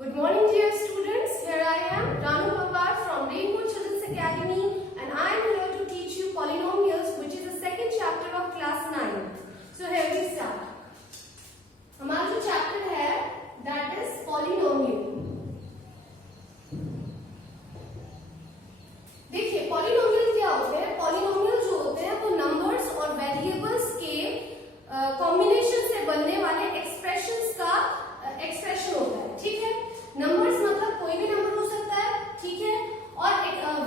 Good morning, dear students. Here I am, Ranu Pawar from Rainbow Children's Academy, and I am here to teach you polynomials, which is the second chapter of class 9. So here we start. हमारा जो chapter है, that is polynomial. देखिए polynomial क्या होते हैं? Polynomial जो होते हैं वो numbers और variables के combination से बनने वाले expressions का expression होता है, ठीक है? Numbers मतलब कोई भी number हो सकता है, ठीक है? और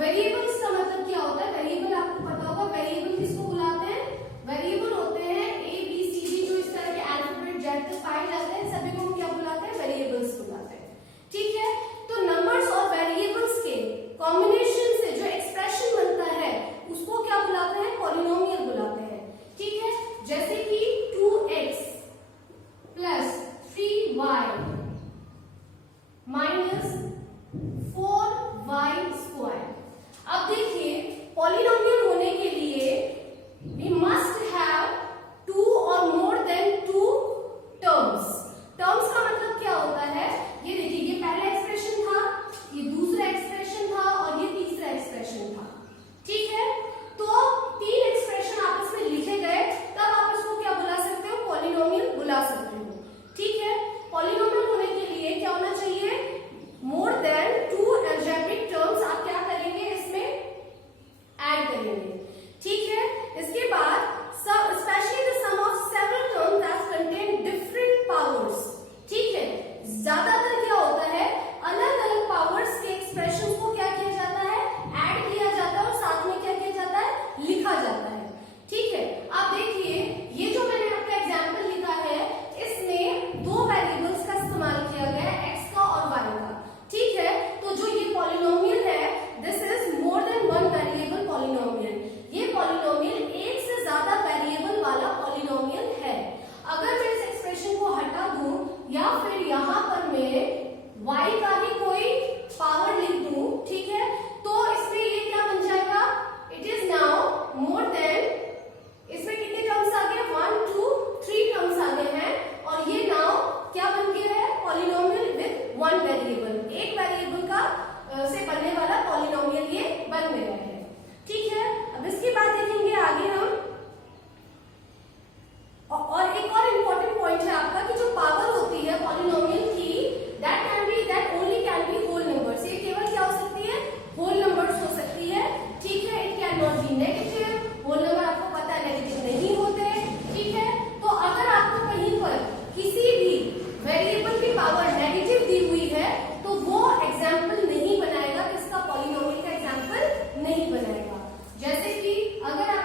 variables का मतलब क्या होता है? Variable आपको पता होगा, variable किसको बुलाते हैं? Variable होते हैं A, B, C, D जो इस तरह के alphabet Z तक पाए जाते हैं, सभी को हम क्या बुलाते हैं? Variables बुलाते हैं, ठीक है? तो numbers और variables के combination से जो expression बनता है, उसको क्या बुलाते हैं? Polynomial बुलाते हैं, ठीक है? जैसे कि 2x plus 3y minus 4y square. अब देखिए पॉलिनोमियल होने के लिए we must have two or more than two terms. Terms का मतलब क्या होता है? ये देखिए, ये पहला एक्सप्रेशन था, ये दूसरा एक्सप्रेशन था और ये तीसरा एक्सप्रेशन था, ठीक है? तो तीन एक्सप्रेशन आपस में लिखे गए, तब आप इसको क्या बुला सकते हो? पॉलिनोमियल बुला सकते हो, ठीक है? पॉलिनोमियल होने के लिए क्या होना चाहिए? More than two algebraic terms आप क्या करेंगे? इसमें ऐड करेंगे, ठीक है? इसके बाद specially the sum of several terms that contain different powers, ठीक है? ज्यादातर क्या होता है, अलग अलग पावर्स के एक्सप्रेशन को क्या किया जाता है? ऐड किया जाता है और साथ में क्या किया जाता है? लिखा जाता है, ठीक है? आप देखिए, ये जो मैंने आपका एग्जाम्पल लिखा है, इसमें दो वेरिएबल्स का इस्तेमाल किया गया है, x का और y का, ठीक है? तो जो ये पॉलिनोमियल है, this is more than one variable polynomial. ये पॉलिनोमियल एक से ज्यादा वेरिएबल वाला पॉलिनोमियल है. अगर मैं इस एक्सप्रेशन को हटा दूं या फिर यहाँ पर मैं y का ही कोई पावर लिख दूं, ठीक है? तो इसमें ये क्या बन जाएगा? It is now more than, इसमें कितने टर्म्स आ गए? 1 2 3 टर्म्स आ गए हैं और ये नाउ क्या बन गया है? Polynomial with one variable. एक वेरिएबल का से बनने वाला पॉलिनोमियल ये बन गया है, ठीक है? अब इसके बाद देखेंगे आगे हम, और एक और इम्पोर्टेंट पॉइंट है आपका कि जो पावर होती है पॉलिनोमियल की, that only can be whole numbers. ये केवल क्या हो सकती है? होल नंबर्स हो सकती है, ठीक है? It can not be negative. Whole number आपको पता है नेगेटिव नहीं होते, ठीक है? तो अगर आपको कहीं पर किसी भी वेरिएबल की पावर नेगेटिव दी हुई है तो वो एग्जाम्पल नहीं बनाएगा, किसका? पॉलिनोमियल का एग्जाम्पल नहीं बनाएगा. जैसे कि अगर आप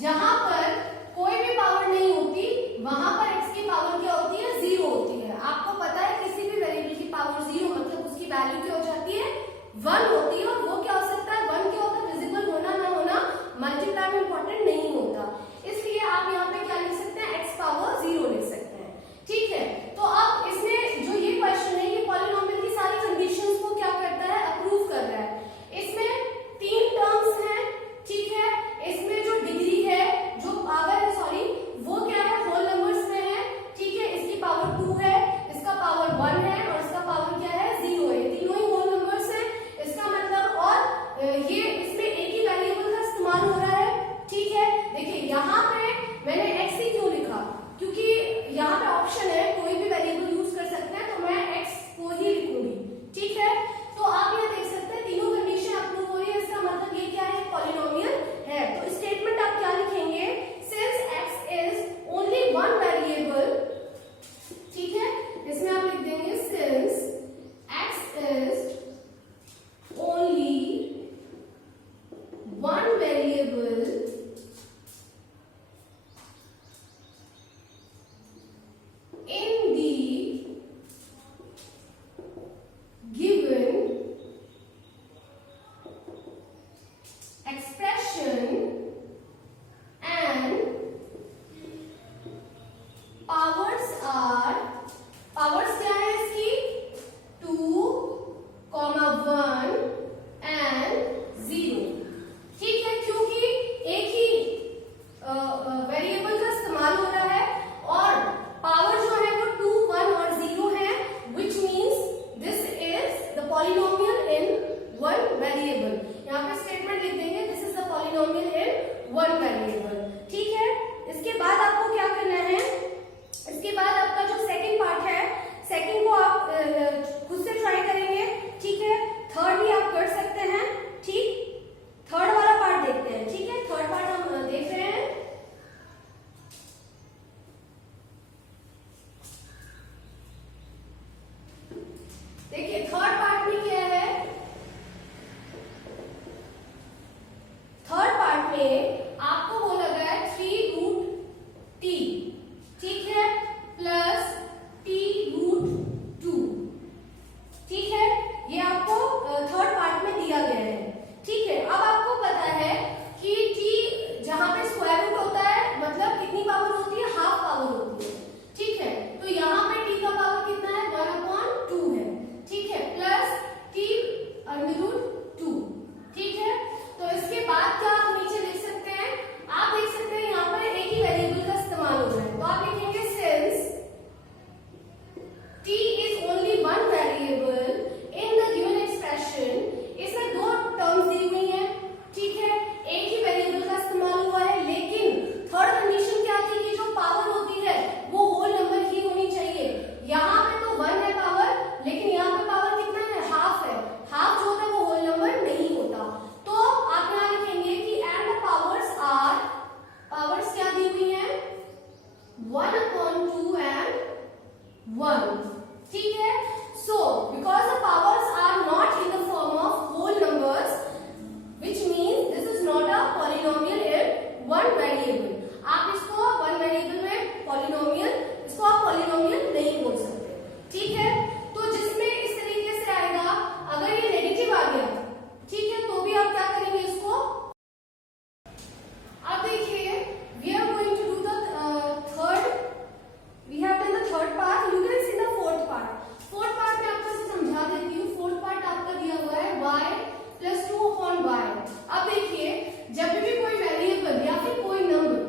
जहां पर कोई भी पावर नहीं होती वहां पर x की पावर क्या होती है, 0 होती है। आपको पता है किसी भी वेरिएबल की पावर 0 मतलब उसकी वैल्यू क्या हो जाती है, 1 होती है। और वो क्या हो सकता है, 1 क्या होता है, विजिबल होना ना होना मल्टीप्लाई में इंपॉर्टेंट नहीं होता। इसलिए आप यहाँ पे क्या लिख सकते हैं, x पावर 0 लिख सकते हैं। ठीक है, तो अब इसमें जो ये क्वेश्चन है ये पॉलिनोमियल की सारी कंडीशंस को क्या करता है, अप्रूव कर रहा है। इसमें 3 टर्म्स हैं, ठीक है। इसमें जो डिग्री है, जो पावर है, सॉरी, वो क्या है, होल नंबर्स में है, ठीक है। इसकी पावर 2 है, इसका पावर 1 है और इसका पावर क्या है, 0 है। तीनों ही होल नंबर्स हैं। इसका मतलब और ये इसमें एक ही वेरिएबल का इस्तेमाल हो रहा है, ठीक है। देखिए यहाँ पे मैंने x ही क्यों लिखा, क्योंकि यहाँ पे ऑप्शन है कोई भी वेरिएबल यूज कर सकते हैं, तो मैं x को ही लिखूंगी, ठीक है। तो आप यहाँ देख सकते हैं तीनों कंडीशन अप्रूव हो रही है। इसका मतलब ये क्या है, पॉलिनोमियल है। तो स्टेटमेंट आप क्या लिखेंगे, since x is only one variable, ठीक है। इसमें आप लिख देंगे since x is only one variable in the given expression and powers क्या है इसकी, 2, 1 and 0, ठीक है। क्योंकि एक ही वेरिएबल का इस्तेमाल हो रहा है और पावर जो है वो 2, 1 और 0 है, which means this is the polynomial in one variable। यहाँ पे स्टेटमेंट लिख देंगे this is the polynomial in one variable, ठीक है। इसके बाद आपको क्या करना है, इसके बाद आपका जो सेकंड पार्ट है, सेकंड को आप खुद से ट्राई करेंगे, ठीक है। थर्ड भी आप कर सकते हैं, ठीक। थर्ड वाला पार्ट देखते हैं, ठीक है। थर्ड पार्ट हम देख रहे हैं। देखिए थर्ड पार्ट में क्या है, थर्ड पार्ट में आपको बोला गया है 3√t, ठीक है, प्लस t√2, ठीक है। ये आपको थर्ड पार्ट में दिया गया है, ठीक है। अब आपको पता है कि t जहां पे स्क्वायर रूट होता है मतलब कितनी पावर होती है, हाफ पावर होती है, ठीक है। तो यहाँ पे t का पावर कितना है, 1/2 है, ठीक है, प्लस t√2, ठीक है। तो इसके बाद क्या आप नीचे लिख सकते हैं, आप देख सकते हैं यहाँ पर एक ही वेरिएबल का इस्तेमाल हो रहा है। तो आप लिखेंगे since t is only one variable in the given expression, इसमें 2 टर्म्स दी हुई हैं, ठीक है। एक ही वेरिएबल का इस्तेमाल हुआ है, लेकिन थर्ड कंडीशन क्या थी कि जो पावर होती है वो होल नंबर ही होनी चाहिए। यहाँ पे तो 1 है पावर, लेकिन यहाँ पे पावर कितना है, हाफ है। हाफ जो होता है वो होल नंबर नहीं होता। तो आप यहाँ लिखेंगे कि एंड द पावर्स क्या दी हुई है, 1/2 and 1, ठीक है। So because the powers are not in the form of whole numbers, which means this is not a polynomial in one variable। आप इसको one variable में polynomial, इसको आप polynomial नहीं बोल सकते, ठीक है। तो जिसमें इस तरीके से आएगा, अगर ये नेगेटिव आ गया, ठीक है, तो भी आप क्या करेंगे इसको। अब देखिए we are going to do the third, we have done the third part, you can see the fourth part। Fourth part में आपको समझा देती हूँ। फोर्थ पार्ट आपका दिया हुआ है y + 2/y। अब देखिए जब भी कोई वेरिएबल या फिर कोई number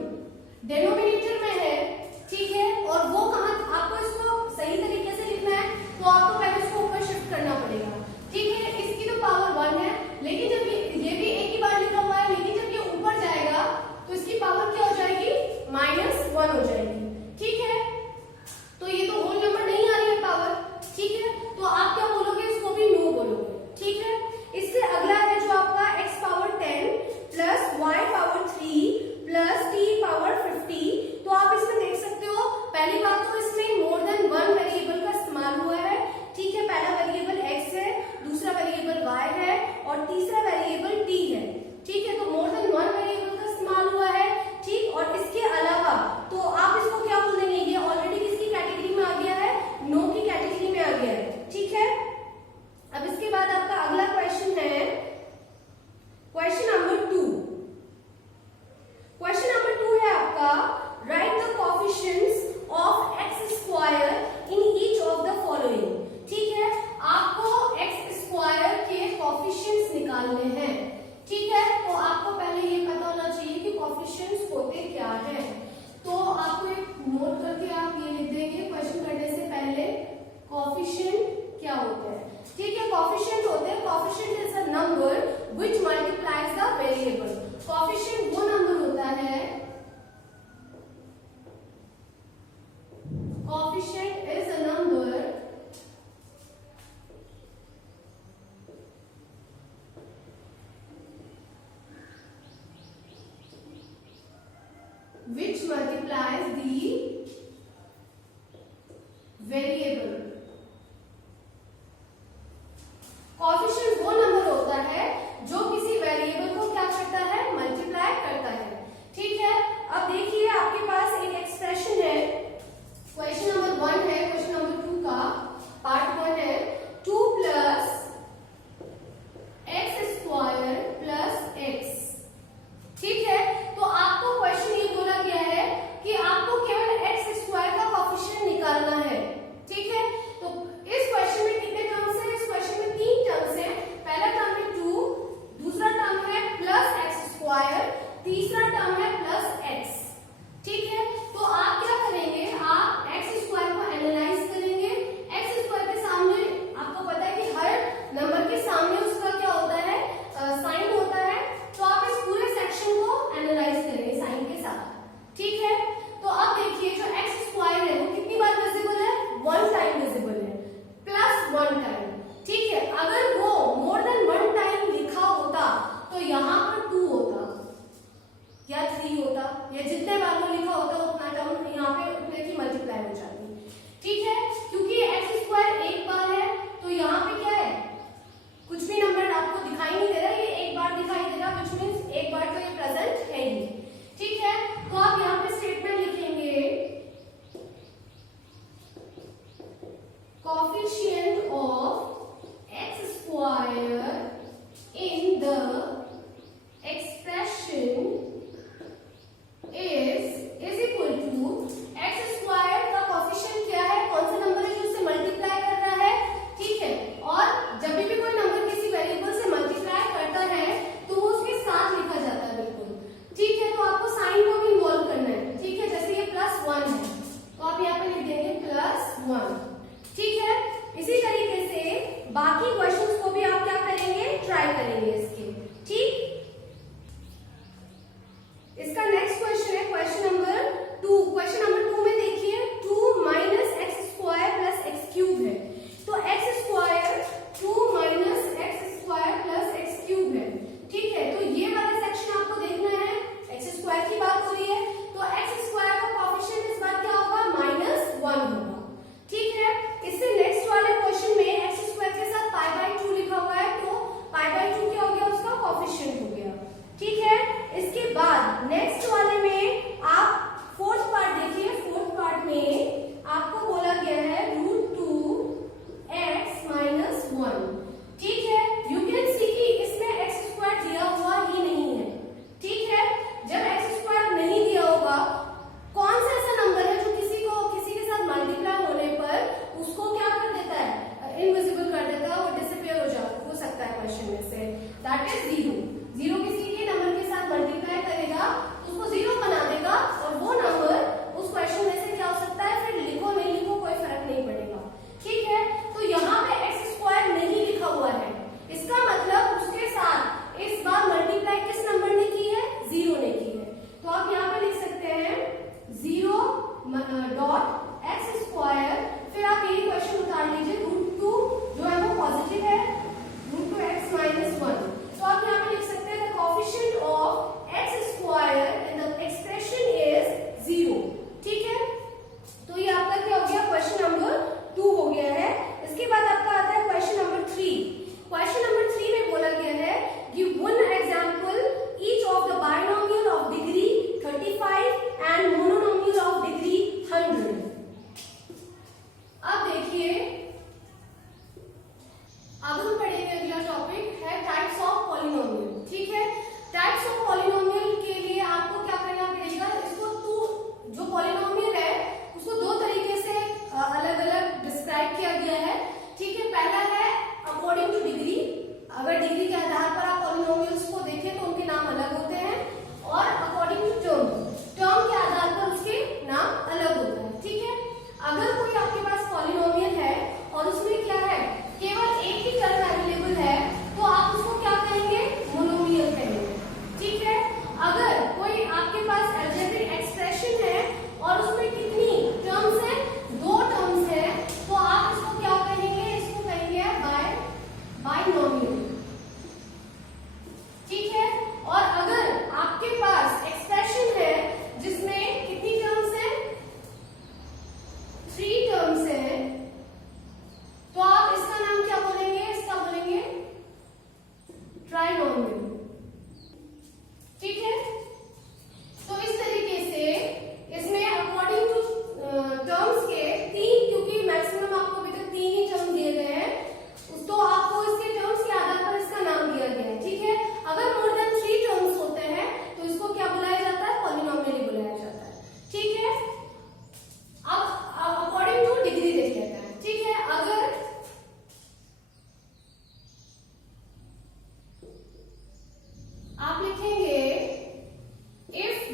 multiplies the variable. Coefficient वो नंबर होता है जो किसी वेरिएबल को क्या करता है, मल्टीप्लाई करता है. ठीक है, अब देखिए आपके पास एक एक्सप्रेशन है. क्वेश्चन नंबर 1 है, क्वेश्चन नंबर 2 का पार्ट 1 है. 2 plus x square plus x. ठीक है, तो आपको क्वेश्चन ये बोला गया है कि आपको केवल एक्स स्क्वायर का कोएफिशिएंट निकालना है. ठीक है, तो इस क्वेश्चन में कितने टर्म्स हैं? इस क्वेश्चन में 3 टर्म्स हैं. पहला टर्म है 2, दूसरा टर्म है प्लस एक्स स्क्वायर, तीसरा टर्म है प्लस एक्स. ठीक है, तो आप क्या करेंगे, आप एक्स स्क्वायर को एनालाइज करेंगे. एक्स स्क्वायर के सामने आपको पता है कि हर नंबर के सामने उसका क्या होता है, साइन होता है. तो आप इस पूरे सेक्शन को एनालाइज करेंगे साइन के साथ. ठीक है, तो अब देखिए जो एक्स स्क्वायर है वो कितनी बार विजिबल है, 1 टाइम विजिबल है, प्लस 1 टाइम. ठीक है, अगर वो मोर देन 1 टाइम लिखा होता तो यहाँ पर 2 होता या 3 होता, या जितने बार वो लिखा होता उतना टर्म यहाँ पे उतने की मल्टीप्लाई हो जाती. ठीक है, क्योंकि एक्स स्क्वायर एक बार है तो यहाँ पे क्या है, कुछ भी नंबर आपको दिखाई नहीं दे रहा, ये एक बार दिखाई दे रहा, which means एक बार तो ये प्रेजेंट है ही. ठीक है, तो आप यहाँ पे स्टेटमेंट लिखेंगे coefficient of x square in the expression is equal to x square का कोएफिशिएंट क्या है, कौन सा नंबर है जो उससे मल्टीप्लाई कर रहा है. ठीक है, और जब भी कोई नंबर किसी वेरिएबल से मल्टीप्लाई करता है तो वो उसके साथ लिखा जाता है बिल्कुल. ठीक है, तो आपको साइन को भी इन्वॉल्व करना है. ठीक है, जैसे ये +1 है तो आप यहाँ पे लिख देंगे +1. ठीक है, इसी तरीके से बाकी क्वेश्चंस को भी आप क्या करेंगे, ट्राई करेंगे इसके. ठीक, इसका नेक्स्ट क्वेश्चन है क्वेश्चन नंबर 2. क्वेश्चन नंबर 2 में देखिए 2 minus x square plus x cube है. तो x square 2 minus x square plus x cube है. ठीक है, तो ये वाला सेक्शन आपको देखना है. एक्स स्क्वायर की बात हो रही है तो एक्स स्क्वायर का कोएफिशिएंट इस बार क्या होगा, -1 होगा. ठीक है, इससे नेक्स्ट वाले क्वेश्चन में एक्स स्क्वायर के साथ π/2 लिखा हुआ है तो π/2 क्या हो गया, उसका कोएफिशिएंट हो गया. ठीक है, इसके बाद नेक्स्ट वाले में आप फोर्थ पार्ट देखिए. फोर्थ पार्ट में आपको बोला गया है √2x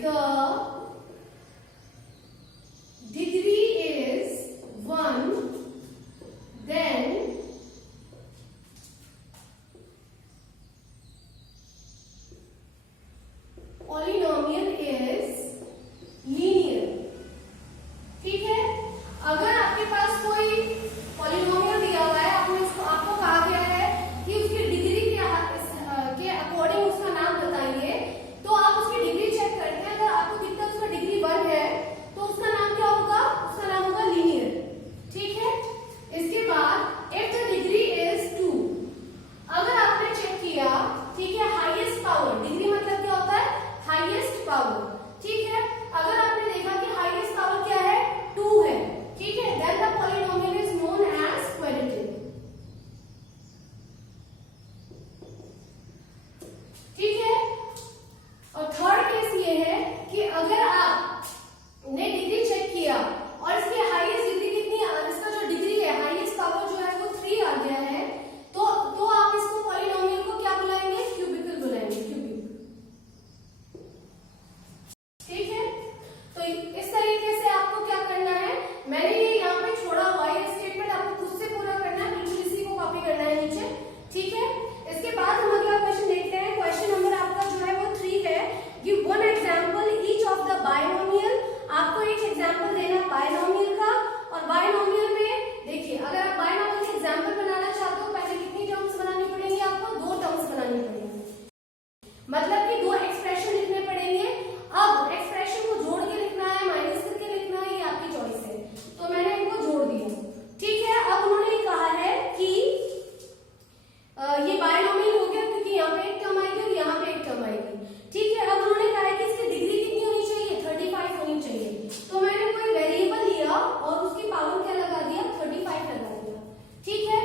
the degree is 1, then polynomial is linear. ठीक है, अगर आपके पास कोई पॉलिनोमियल दिया हुआ है, आपको कहा गया है कि उसकी डिग्री के अकॉर्डिंग उसका नाम बताइए, तो आप उसकी डिग्री चेक करते हैं। अगर आपको दिखता है उसका डिग्री 1 है तो उसका नाम क्या होगा? उसका नाम होगा लीनियर। ठीक है, इसके बाद इफ द डिग्री इज 2, अगर आपने चेक किया, ठीक है, हाईएस्ट पावर, डिग्री मतलब क्या होता है? Highest power. ठीक है, अगर आपने देखा कि हाईएस्ट पावर क्या है? 2 है। ठीक है, then the polynomial is known as quadratic. ठीक है, और थर्ड केस ये है कि अगर आपने डिग्री चेक किया और इसकी हाईएस्ट डिग्री कितनी, इसका जो डिग्री है, हाईएस्ट पावर जो है वो 3 आ गया है, तो आप इसको पॉलिनोमियल को क्या बुलाएंगे? क्यूबिकल बुलाएंगे, क्यूबिक। ठीक है, तो इस तरीके से आपको क्या करना है, मैंने ये यहाँ पे छोड़ा हुआ है स्टेटमेंट, आपको खुद से पूरा करना है, बिल्कुल इसी को कॉपी करना है नीचे। ठीक है, इसके बाद हम अगला क्वेश्चन देखते हैं। क्वेश्चन नंबर आपका जो है वो 3 है। Give one example each of the binomial. आपको एक एग्जांपल देना बायनोमियल का, और बायनोमियल में देखिए, अगर आप बायनोमियल का एग्जांपल बनाना चाहते हो, पहले कितनी टर्म्स बनानी पड़ेंगी? आपको 2 टर्म्स बनानी पड़ेंगी, मतलब कि 2 एक्सप्रेशन लिखने पड़ेंगे। अब एक्सप्रेशन को जोड़ के लिखना है, माइनस करके लिखना है, ये आपकी चॉइस है। तो मैंने इनको जोड़ दिया। ठीक है, अब उन्होंने कहा है कि ये बायनोमियल हो गया क्योंकि यहाँ पे एक टर्म आएगी और यहाँ पे एक टर्म आएगी। ठीक है, अब उन्होंने कहा है कि इसकी डिग्री कितनी होनी चाहिए? 35 होनी चाहिए। तो मैंने कोई वेरिएबल लिया और उसकी पावर क्या लगा दिया? 35 लगा दिया। ठीक है,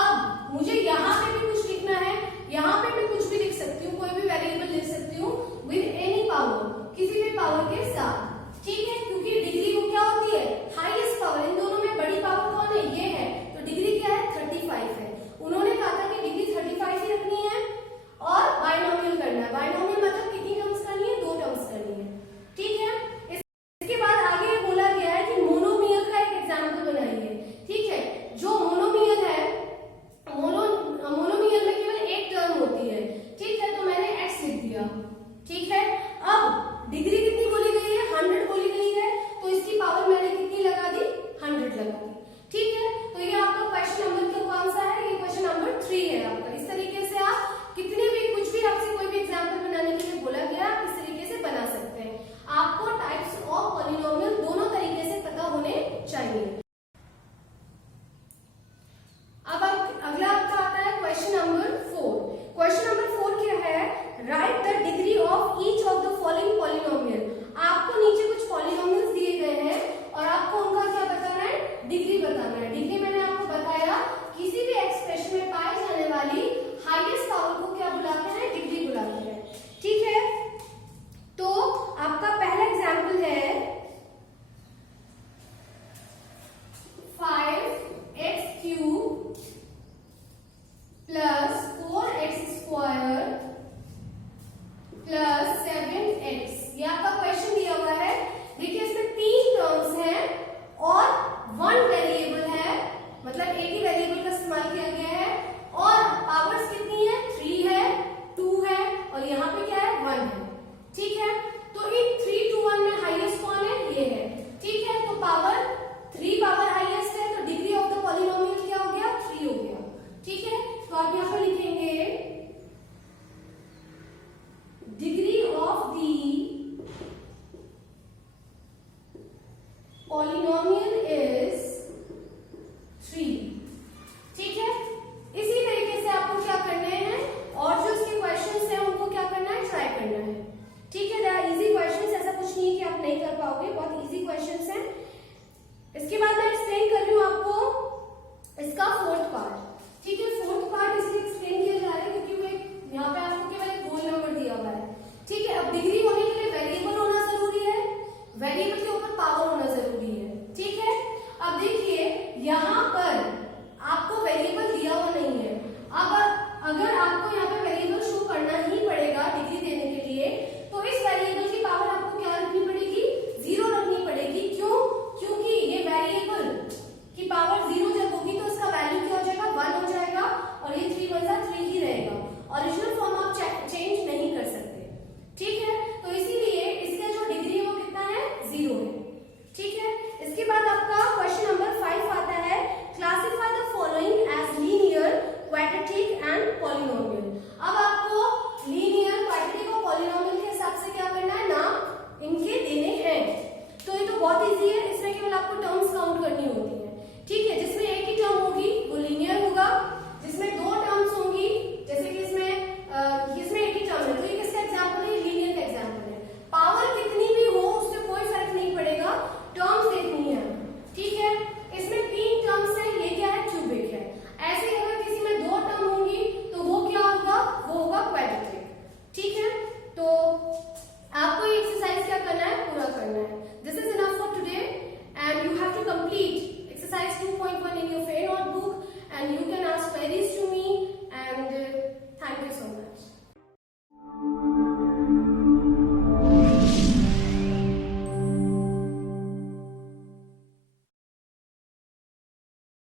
अब मुझे यहाँ पे भी कुछ लिखना है, यहाँ पे भी कुछ भी लिख सकती हूँ, कोई भी वेरिएबल लिख सकती हूँ विद एनी पावर, किसी भी पावर के साथ। ठीक है, क्योंकि डिग्री को क्या होती है? Highest power. इन दोनों में बड़ी पावर कौन है? ये है, तो डिग्री क्या है? 35 है। उन्होंने कहा था कि डिग्री 35 ही रखनी है और बायनोमियल करना है। बायनोमियल मतलब कितनी टर्म्स करनी है? 2 टर्म्स करनी है। ठीक है, इसके बाद आगे बोला गया है कि मोनोमियल का एक एग्जांपल बनाइए। ठीक है, जो मोनोमियल है, मोनोमियल में केवल एक टर्म होती है। ठीक है, तो मैंने x लिख दिया। ठीक है, अब डिग्री कितनी बोली गई है? 100 बोली गई है, तो इसकी पावर मैंने कितनी लगा दी? 100 लगा दी। ठीक है, तो ये आपका क्वेश्चन नंबर कौन सा है? ये क्वेश्चन नंबर 3 है आपका। इस तरीके से आप कितने भी, कुछ भी आपसे कोई भी एग्जांपल बनाने के लिए बोला गया, आप इस तरीके से बना सकते हैं। आपको टाइप्स ऑफ पॉलिनोमियल दोनों तरीके से पता होने चाहिए। अब अगला आपका आता है क्वेश्चन नंबर 4। क्वेश्चन नंबर 4 क्या है? Right the degree of each of the following polynomial. आपको नीचे कुछ पॉलिनोमियल्स दिए गए हैं और आपको उनका क्या बताना है? डिग्री बताना है। डिग्री मैंने आपको बताया, किसी भी एक्सप्रेशन में पाई जाने वाली हाईएस्ट पावर को क्या बुलाते हैं? डिग्री बुलाते हैं। ठीक है, तो आपका पहला एग्जांपल है 5x³ plus 4x² plus 7x। ये आपका क्वेश्चन दिया हुआ है। देखिए, इसमें 3 टर्म्स हैं और 1 वेरिएबल है, मतलब एक ही वेरिएबल का इस्तेमाल किया गया है, और पावर्स कितनी है? 3 है, 2 है, और यहाँ पे क्या है? 1 है। ठीक है, तो इन 3 to 1 में हाईएस्ट कौन है? ये है। ठीक है, तो पावर 3 पावर हाईएस्ट है, तो डिग्री ऑफ द पॉलिनोमियल क्या हो गया? 3 हो गया। ठीक है, तो आप यहाँ पर लिखेंगे degree of the polynomial is 3। ठीक है, इसी तरीके से आपको क्या करने हैं, और जो इसके क्वेश्चंस हैं उनको क्या करना है? ट्राई करना है। ठीक है, इजी क्वेश्चंस, ऐसा कुछ नहीं है कि आप नहीं कर पाओगे, बहुत इजी क्वेश्चंस हैं। इसके बाद मैं एक्सप्लेन कर रही हूँ आपको इसका 4th पार्ट। ठीक है, 4th पार्ट